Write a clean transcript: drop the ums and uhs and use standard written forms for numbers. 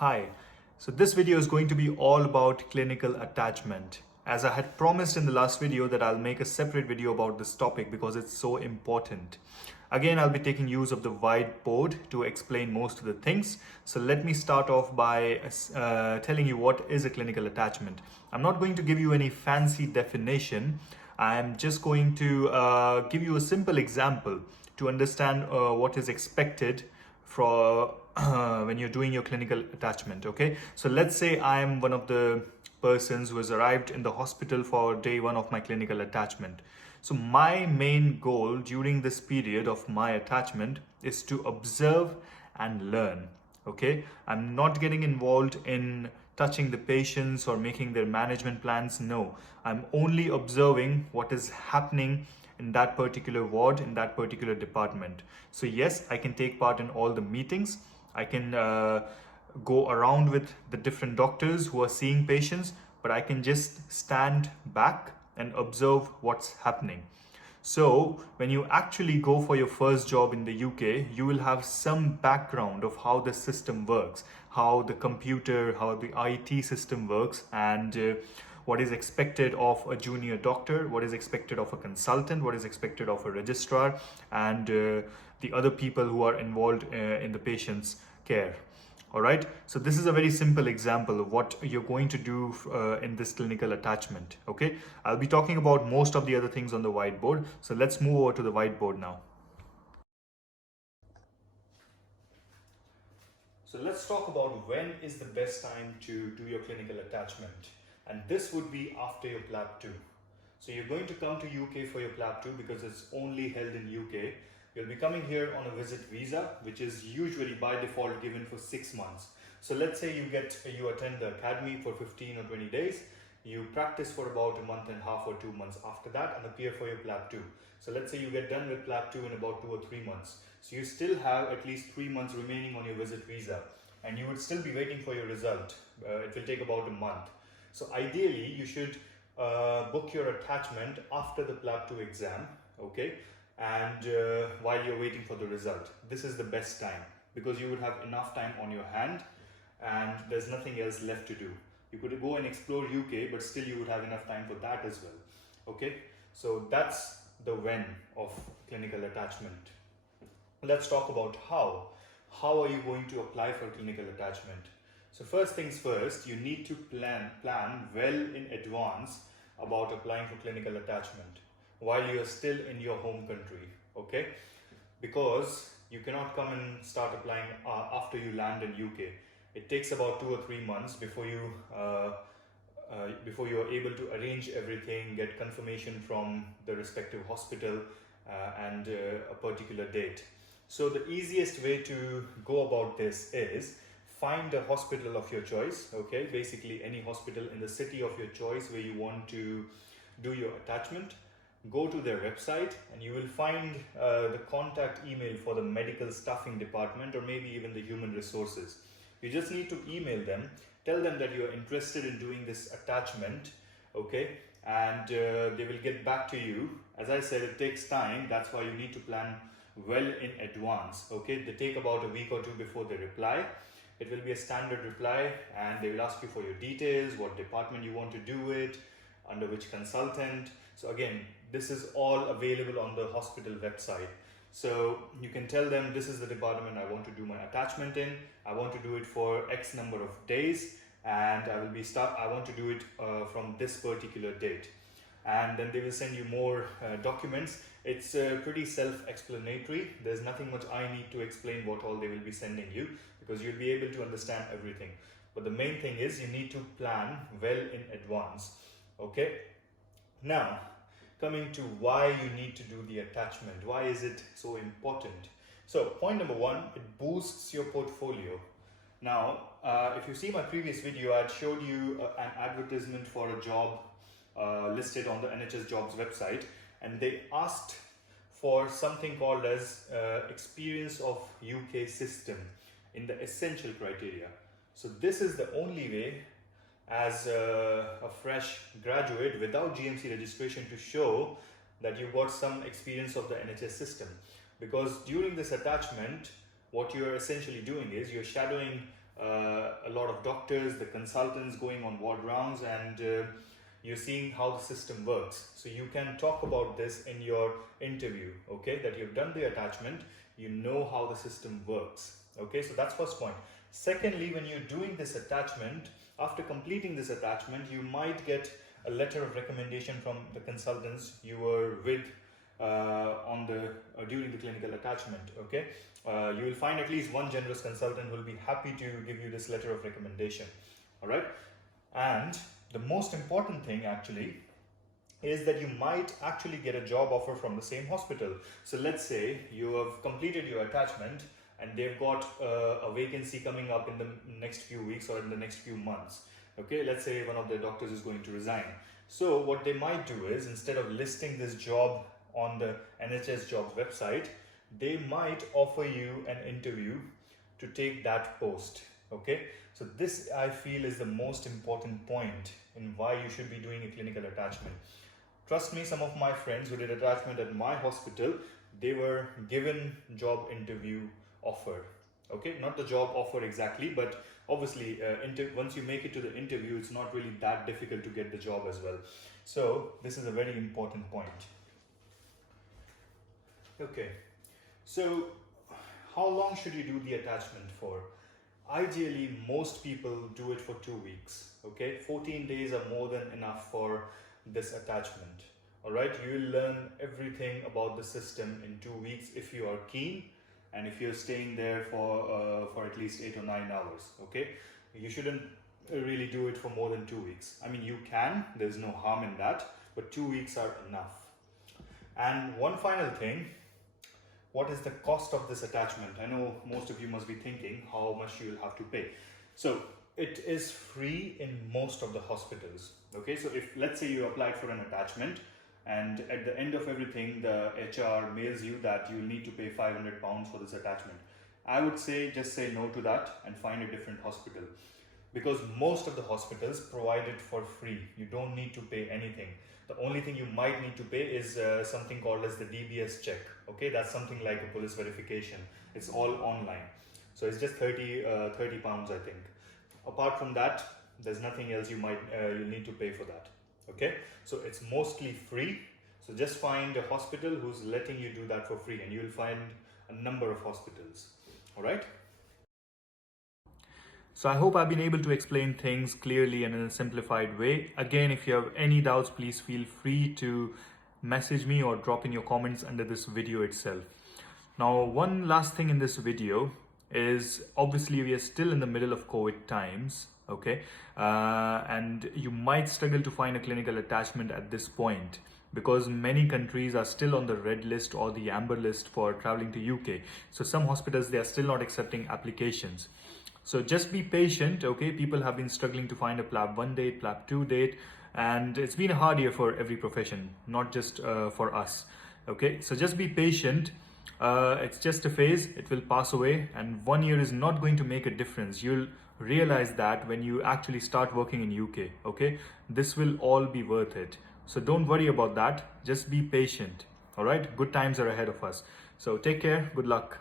Hi, so this video is going to be all about clinical attachment. As I had promised in the last video that I'll make a separate video about this topic because it's so important. Again, I'll be taking use of the whiteboard to explain most of the things. So let me start off by telling you what is a clinical attachment. I'm not going to give you any fancy definition. I'm just going to give you a simple example to understand what is expected for when you're doing your clinical attachment. Okay, so let's say I'm one of the persons who has arrived in the hospital for day one of my clinical attachment. So my main goal during this period of my attachment is to observe and learn. Okay, I'm not getting involved in touching the patients or making their management plans. No, I'm only observing what is happening in that particular ward, in that particular department. So yes, I can take part in all the meetings. I can go around with the different doctors who are seeing patients, but I can just stand back and observe what's happening. So when you actually go for your first job in the UK, you will have some background of how the system works, how the computer, how the IT system works, and what is expected of a junior doctor, what is expected of a consultant, what is expected of a registrar, and the other people who are involved in the patient's care. All right, so this is a very simple example of what you're going to do in this clinical attachment. Okay, I'll be talking about most of the other things on the whiteboard. So let's move over to the whiteboard now. So let's talk about when is the best time to do your clinical attachment. And this would be after your PLAB 2. So you're going to come to UK for your PLAB 2 because it's only held in UK. You'll be coming here on a visit visa, which is usually by default given for 6 months. So let's say you attend the academy for 15 or 20 days. You practice for about a month and a half or 2 months after that and appear for your PLAB 2. So let's say you get done with PLAB 2 in about 2 or 3 months. So you still have at least 3 months remaining on your visit visa and you would still be waiting for your result. It will take about a month. So ideally you should book your attachment after the PLAB 2 exam, okay? And while you're waiting for the result. This is the best time because you would have enough time on your hand and there's nothing else left to do. You could go and explore UK, but still you would have enough time for that as well. Okay, so that's the when of clinical attachment. Let's talk about how. How are you going to apply for clinical attachment? So first things first, you need to plan well in advance about applying for clinical attachment while you are still in your home country, okay? Because you cannot come and start applying after you land in UK. It takes about 2 or 3 months before you are able to arrange everything, get confirmation from the respective hospital and a particular date. So the easiest way to go about this is find a hospital of your choice, okay? Basically any hospital in the city of your choice where you want to do your attachment. Go to their website and you will find the contact email for the medical staffing department or maybe even the human resources. You just need to email them, tell them that you are interested in doing this attachment, okay, and they will get back to you. As I said, it takes time, that's why you need to plan well in advance, okay. They take about a week or two before they reply. It will be a standard reply and they will ask you for your details, what department you want to do it, under which consultant. So again, this is all available on the hospital website. So you can tell them this is the department I want to do my attachment in. I want to do it for X number of days and I want to do it from this particular date. And then they will send you more documents. It's pretty self-explanatory. There's nothing much I need to explain what all they will be sending you because you'll be able to understand everything. But the main thing is you need to plan well in advance, okay? Now, coming to why you need to do the attachment. Why is it so important? So point number one, it boosts your portfolio. Now, if you see my previous video, I had showed you an advertisement for a job listed on the NHS Jobs website, and they asked for something called as experience of UK system in the essential criteria. So this is the only way as a fresh graduate without GMC registration to show that you've got some experience of the NHS system. Because during this attachment, what you're essentially doing is you're shadowing a lot of doctors, the consultants going on ward rounds, and you're seeing how the system works. So you can talk about this in your interview, okay, that you've done the attachment, you know how the system works. Okay, so that's first point. Secondly, when you're doing this attachment, after completing this attachment, you might get a letter of recommendation from the consultants you were with during the clinical attachment. Okay, you will find at least one generous consultant who will be happy to give you this letter of recommendation. All right, and the most important thing actually is that you might actually get a job offer from the same hospital. So let's say you have completed your attachment and they've got a vacancy coming up in the next few weeks or in the next few months. Okay, let's say one of their doctors is going to resign. So what they might do is, instead of listing this job on the NHS jobs website, they might offer you an interview to take that post. Okay, so this I feel is the most important point in why you should be doing a clinical attachment. Trust me, some of my friends who did attachment at my hospital, they were given job interview offer. Okay, not the job offer exactly, but obviously once you make it to the interview, it's not really that difficult to get the job as well. So this is a very important point. Okay, so how long should you do the attachment for? Ideally, most people do it for 2 weeks. Okay, 14 days are more than enough for this attachment. All right, you will learn everything about the system in 2 weeks if you are keen, and if you're staying there for at least 8 or 9 hours. Okay, you shouldn't really do it for more than 2 weeks. I mean, you can, there's no harm in that, but 2 weeks are enough. And one final thing, what is the cost of this attachment? I know most of you must be thinking how much you will have to pay. So it is free in most of the hospitals. Okay, so if let's say you applied for an attachment and at the end of everything the HR mails you that you will need to pay £500 for this attachment, I would say just say no to that and find a different hospital, because most of the hospitals provide it for free. You don't need to pay anything. The only thing you might need to pay is something called as the DBS check. Okay, that's something like a police verification. It's all online. So it's just £30 I think. Apart from that, there's nothing else you'll need to pay for that. Okay, so it's mostly free. So just find a hospital who's letting you do that for free, and you'll find a number of hospitals. All right. So I hope I've been able to explain things clearly and in a simplified way. Again, if you have any doubts, please feel free to message me or drop in your comments under this video itself. Now, one last thing in this video is, obviously we are still in the middle of COVID times, okay? And you might struggle to find a clinical attachment at this point, because many countries are still on the red list or the amber list for traveling to UK. So some hospitals, they are still not accepting applications. So just be patient, okay? People have been struggling to find a PLAB 1 date, PLAB 2 date, and it's been a hard year for every profession, not just for us, okay? So just be patient. It's just a phase, it will pass away, and 1 year is not going to make a difference. You'll realize that when you actually start working in UK, okay? This will all be worth it. So don't worry about that, just be patient, all right? Good times are ahead of us. So take care, good luck.